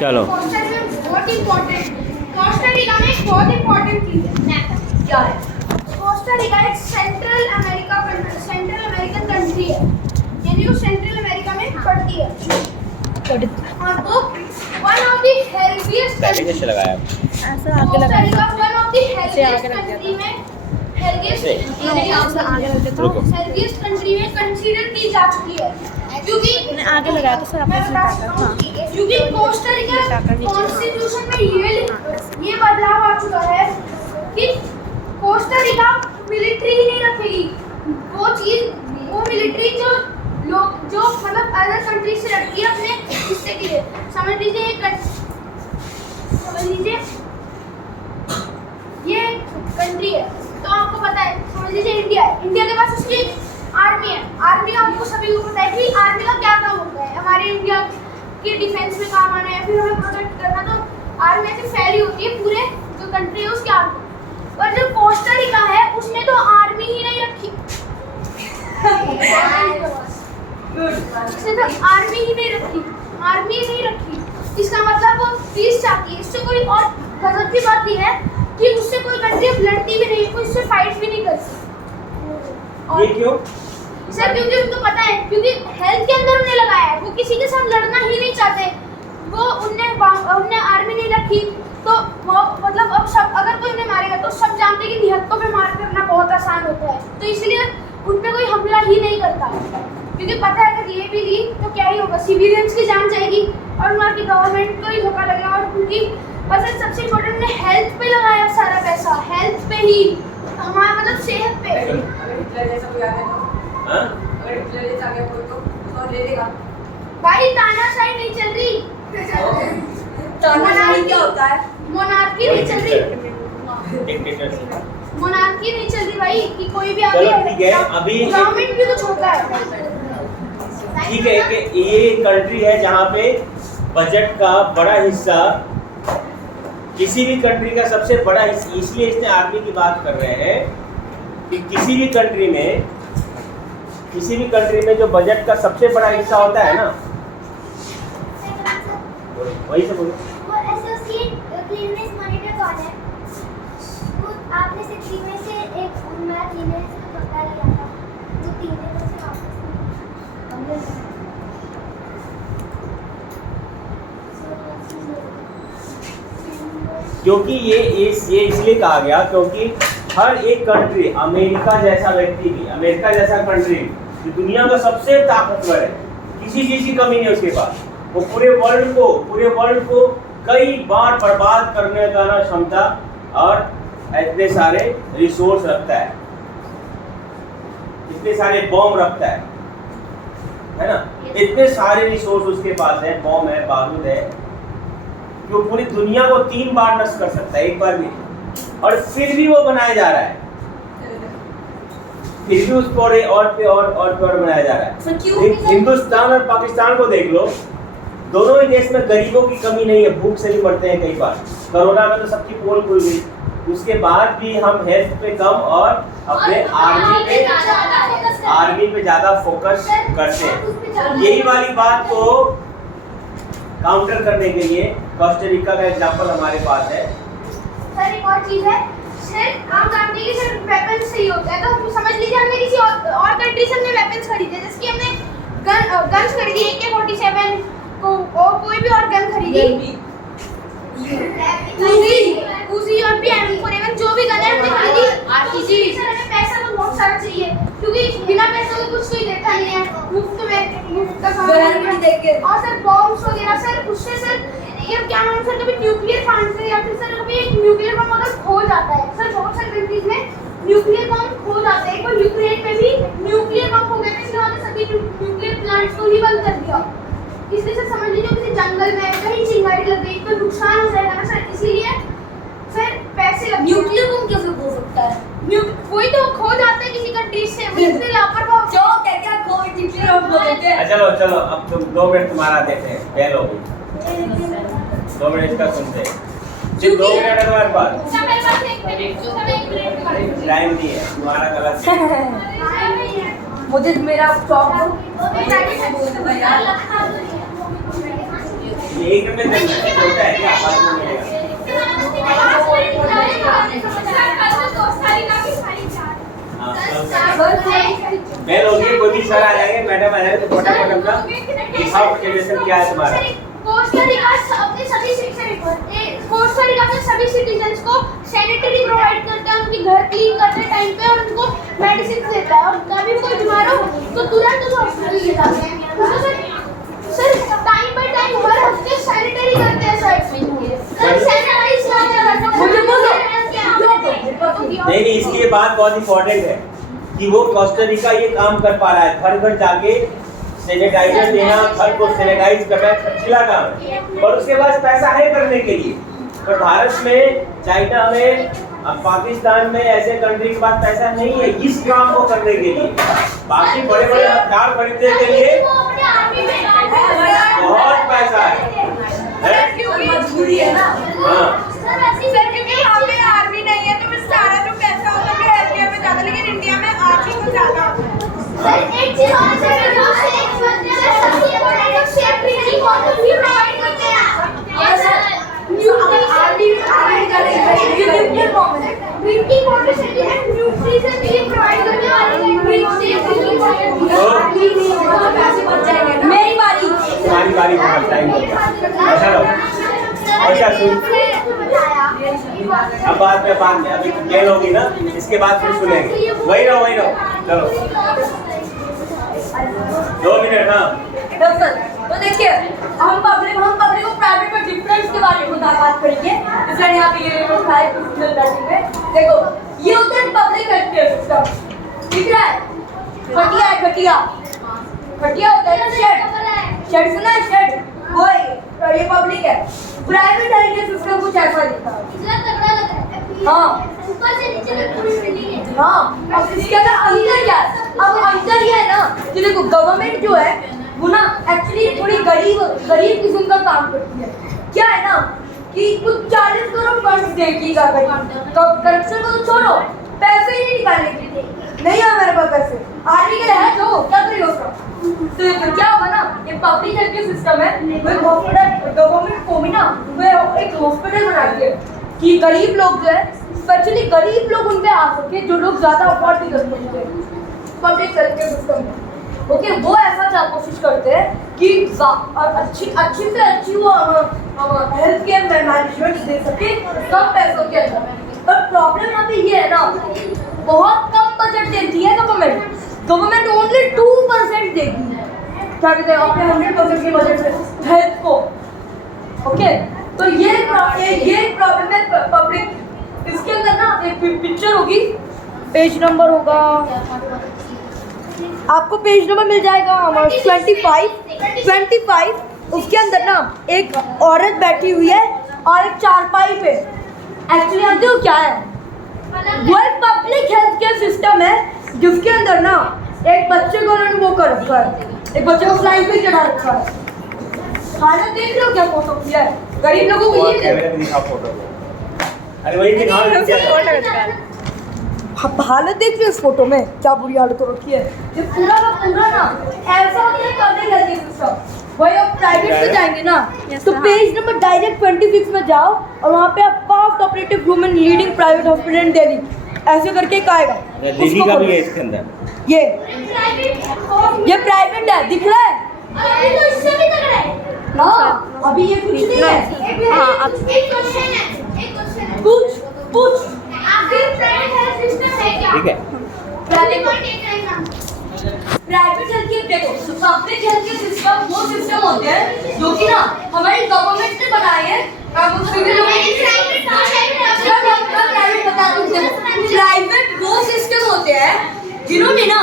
चलो Costa Rica बहुत important, Costa Rica में एक बहुत इम्पोर्टेंट चीज़ है। क्या है? कोस्टा रिका एक सेंट्रल अमेरिकन कंट्री है, यानी वो सेंट्रल अमेरिका में पड़ती है। और वो वन ऑफ द हेल्थिएस्ट कैसे लगाया ऐसा आगे लगा Costa Rica one of the ऐसे आगे हेल्थिएस्ट रख दिया कंट्री में ऐसे? ऐसा आगे लग देता रुको। हूँ। हेल्थिएस्ट कंट्री में कंसीडर की जा चुकी है, क्योंकि मैंने आगे लगाया तो सर आपने मैं बता सकता हूँ, हाँ क्योंकि कोस्टा रिका कॉन्स्टिट्यूशन में ये बदलाव आ चुका है कि कोस्टा रिका मिलिट्री ही नहीं रखेगी। वो मिलिट्री जो लोग जो मतलब अदर कंट्री से रखती है अपने हिस्से के लिए। समझ लीजिए ये कंट्री है, तो आपको पता है, समझ लीजिए इंडिया है, इंडिया के पास उसकी आर्मी है। आर्मी का आपको सभी को पता है कि आर्मी का क्या काम होता है, हमारे इंडिया के डिफेंस में काम आना है, फिर हमें प्रोटेक्ट करना। तो आर्मी ऐसे फैली होती है पूरे जो कंट्री है उसकी आर्मी। पर जो कोस्टा रिका है उसने तो आर्मी ही नहीं रखी, उसने तो आर्मी ही नहीं रखी। इसका मतलब वो पीस चाहती है। इससे कोई और गजब की बात यह है कि उससे कोई कंट्री लड़ती भी नहीं, कोई उससे फाइट भी नहीं करती। और ये क्यों? सर क्योंकि उनको पता है, क्योंकि हेल्थ के अंदर उन्हें लगाया है, वो किसी के साथ लड़ना ही नहीं चाहते। वो उनने आर्मी नहीं रखी, तो वो मतलब अब सब अगर कोई उन्हें मारेगा तो सब जानते हैं कि निहत्तों पे मार करना बहुत आसान होता है, तो इसलिए उन पे कोई हमला ही नहीं करता, क्योंकि पता है अगर ये भी ली तो क्या ही होगा, सिविलियंस की जान जाएगी और उनकी गवर्नमेंट को ही धोखा लगेगा। और उनकी बस सबसे इम्पोर्टेंट ने हेल्थ पे लगाया सारा पैसा, हेल्थ पे ही, हमारा मतलब सेहत पे। हाँ? भाई तानाशाही नहीं चल रही, तानाशाही क्या होता है? मोनार्की नहीं चल रही, डिक्टेटरशिप। मोनार्की नहीं चल रही भाई कि कोई भी चलो आगे ठीक है, अभी गवर्नमेंट भी कुछ होता है। ठीक है कि ये कंट्री है जहाँ पे बजट का बड़ा हिस्सा, किसी भी कंट्री का सबसे बड़ा हिस्सा, इसलिए इसने आर्मी की बात कर रहे हैं कि किसी भी कंट्री में जो बजट का सबसे बड़ा हिस्सा होता है ना, वही से बोलो। वो एसोसिएट क्लीननेस मॉनिटर कौन है? वो आपने से 3 में से एक मैं 3 में से तो पता लिया था, जो 3 में से वापस क्योंकि ये इसलिए कहा गया क्योंकि हर एक कंट्री, अमेरिका जैसा व्यक्ति भी, अमेरिका जैसा कंट्री जो दुनिया का सबसे ताकतवर है, किसी चीज की कमी नहीं उसके पास, वो पूरे वर्ल्ड को कई बार बर्बाद करने का ना क्षमता और इतने सारे रिसोर्स रखता है, इतने सारे बॉम्ब रखता है ना, इतने सारे रिसोर्स उसके पास है, बॉम्ब है, बारूद है, जो पूरी दुनिया को 3 बार नष्ट कर सकता है, एक बार भी। और फिर भी वो बनाया जा रहा है, फिर भी उसको और बनाया जा रहा है। हिंदुस्तान और पाकिस्तान को देख लो, दोनों ही देश में गरीबों की कमी नहीं है, भूख से भी मरते हैं कई बार। कोरोना में तो सबकी पोल खुल गई, उसके बाद भी हम हेल्थ पे कम और अपने आर्मी पे ज़्यादा फोकस करते हैं। यही वाली बात को काउंटर करने के लिए कोस्टा रिका का एग्जांपल हमारे पास है। सर एक और चीज है, सिर्फ हम जानते हैं कि सिर्फ वेपन्स से ही होता है, तो समझ लीजिए हमने किसी और कंट्री से हमने वेपन्स खरीदे, जैसे कि हमने गन्स खरीदी AK-47 को, और कोई भी और गन खरीदी, उसी और भी M4A1 जो भी गन है हमने खरीदी। आरपीजी सर हमें पैसा तो बहुत सारा चाहिए, क्योंकि बिना पैसे के कुछ कोई देता नहीं है, मुफ्त का सामान देख के। और सर बॉम्ब्स वगैरह सर, उससे सर ये क्या नाम सर, कभी न्यूक्लियर प्लांट से या फिर सर कभी एक न्यूक्लियर बम अगर खो जाता है, सर बहुत सारी कंट्रीज में न्यूक्लियर बम खो जाते हैं, कोई यूक्रेन में भी न्यूक्लियर बम खो गया, इसलिए उन्होंने सभी न्यूक्लियर प्लांट्स को ही बंद कर दिया। इसलिए सर समझ लीजिए किसी जंगल में कहीं चिंगारी लग गई तो नुकसान हो जाएगा ना सर, इसीलिए सर पैसे लगते हैं। न्यूक्लियर बम कैसे हो सकता है? वही तो खो जाते हैं किसी कंट्री से, वो इतने लापरवाह जो क्या कोई न्यूक्लियर बम बोलते हैं। चलो अब तुम 2 मिनट तुम्हारा देते हैं, बेल हो गई, 2 मिनट इसका सुनते हैं, सिर्फ 2 मिनट हमारे पास, समय पास 1 मिनट टाइम नहीं है, तुम्हारा गलत है। मुझे मेरा शौक 1 मिनट में देना है, होता है क्या? 5 मिनट मिलेगा। हाँ, बेल होगी, कोई भी सर आ जाएंगे, मैडम आ जाएंगे, तो फटाफट अपना दिखाओ प्रेजेंटेशन क्या है तुम्हारा। कोस्टा रिका अपने सभी कोस्टा रिका के सभी सिटीजन्स को सैनिटरी प्रोवाइड करता है, उनकी घर क्लीन करते टाइम पे, और उनको मेडिसिन देता है, और कभी भी कोई बीमार हो तो तुरंत उसको हॉस्पिटल ले जाते हैं। सर टाइम बाय टाइम हर हफ्ते सैनिटरी करते हैं साइड में। सर सैनिटाइज नहीं, इसकी ये बात बहुत इंपॉर्टेंट है कि वो कोस्टा रिका ये काम कर पा रहा है, घर घर जाके सैनिटाइजर देना, घर को सैनिटाइज करना खर्चीला काम है, और उसके पास पैसा है करने के लिए। पर भारत में, चाइना में, पाकिस्तान में ऐसे कंट्री के पास पैसा नहीं है इस काम को करने के लिए। बाकी बड़े बड़े हथियार खरीदने के लिए बहुत पैसा है। मजबूरी है ना। हाँ, सर क्योंकि यहाँ पे आर्मी नहीं है तो फिर सारा जो पैसा होता है हेल्थ केयर में जाता है, लेकिन इंडिया में आर्मी को ज्यादा सर एक चीज और सर जो सबसे इम्पोर्टेंट सेफ ड्रिंकिंग वाटर भी प्रोवाइड करते हैं। Yes sir army drinking water से एंड न्यूट्रिशन भी प्रोवाइड करने वाले हैं। पैसे बच जाएंगे। मेरी बारी। तुम्हारी बारी का टाइम हो गया। अच्छा रहो। अच्छा सुन, अब बाद में अभी खेल होगी ना, इसके बाद फिर सुनेंगे। वही रहो चलो 2 मिनट। हाँ तो देखिए, हम पब्लिक और प्राइवेट में डिफरेंस के बारे में बात करेंगे, इसलिए यहाँ पे ये बैठेंगे। देखो, ये होता है पब्लिक हेल्थ केयर सिस्टम, दिख रहा है? खटिया होता है ना, शेड सुना है? शेड वो है, और ये पब्लिक है। प्राइवेट हेल्थ केयर सिस्टम कुछ ऐसा दिखता है। इतना तगड़ा लग रहा है। हाँ, ऊपर से नीचे तक पूरी बिल्डिंग है। हाँ, अब इसके अंदर अंतर क्या है? अब अंतर ये है ना कि देखो, गवर्नमेंट जो है वो ना एक्चुअली थोड़ी गरीब किस्म का काम करती है। क्या है ना कि कुछ 40 करोड़ फंड देगी करप्शन को तो छोड़ो, पैसे ही नहीं निकालने के लिए नहीं है मेरे पास पैसे। आर्मी के है जो क्या करिए उसका, तो क्या होगा ना, ये पब्लिक हेल्थ केयर सिस्टम है, वो एक हॉस्पिटल, गवर्नमेंट को भी ना वो एक हॉस्पिटल बना के कि गरीब लोग जो है, स्पेशली गरीब लोग उन पे आ सके, जो लोग ज्यादा अफोर्ड नहीं कर सकते पब्लिक हेल्थ केयर सिस्टम में। ओके, वो ऐसा कोशिश करते हैं कि अच्छी से अच्छी वो हेल्थ केयर मैनेजमेंट दे सके कम पैसों के अंदर। पर प्रॉब्लम यहाँ पे ये है ना, बहुत कम बजट देती है गवर्नमेंट ओनली 2% देगी, क्या कहते हैं, अपने 100% के बजट से हेल्थ को। ओके, तो ये प्रॉब्लम है पब्लिक। इसके अंदर ना एक पिक्चर होगी, पेज नंबर होगा, आपको पेज नंबर मिल जाएगा 25। उसके अंदर ना एक औरत बैठी हुई है और एक चारपाई पे। एक्चुअली जानते हो क्या है? वो एक पब्लिक हेल्थ केयर सिस्टम है जिसके अंदर ना एक बच्चे को उन्होंने वो कर रखा है, एक बच्चे को फ्लाइट पे चढ़ा रखा है। हालत देख रहे हो क्या फोटो किया है? गरीब लोगों को ये हालत देख रहे हो इस फोटो में, क्या बुरी हालत हो रखी है। ये पूरा का पूरा ना ऐसा होता है पब्लिक हेल्थ केयर सिस्टम। वही आप प्राइवेट से जाएंगे ना, तो पेज नंबर डायरेक्ट 26 में जाओ और वहाँ पे आप fast operative women leading private hospital in Delhi ऐसे करके एक आएगा। दिल्ली का भी है इसके अंदर। ये प्राइवेट है, दिख रहा है अभी तो इससे भी तगड़ा है ना, अभी ये कुछ नहीं है। हाँ, अब एक क्वेश्चन है पूछ आखिर प्राइवेट हेल्थ सिस्टम है क्या? ठीक है, प्राइवेट हेल्थ केयर देखो, पब्लिक हेल्थ केयर सिस्टम वो सिस्टम होते हैं जो कि ना हमारी गवर्नमेंट ने बनाए हैं। प्राइवेट वो सिस्टम होते हैं जिन्होंने ना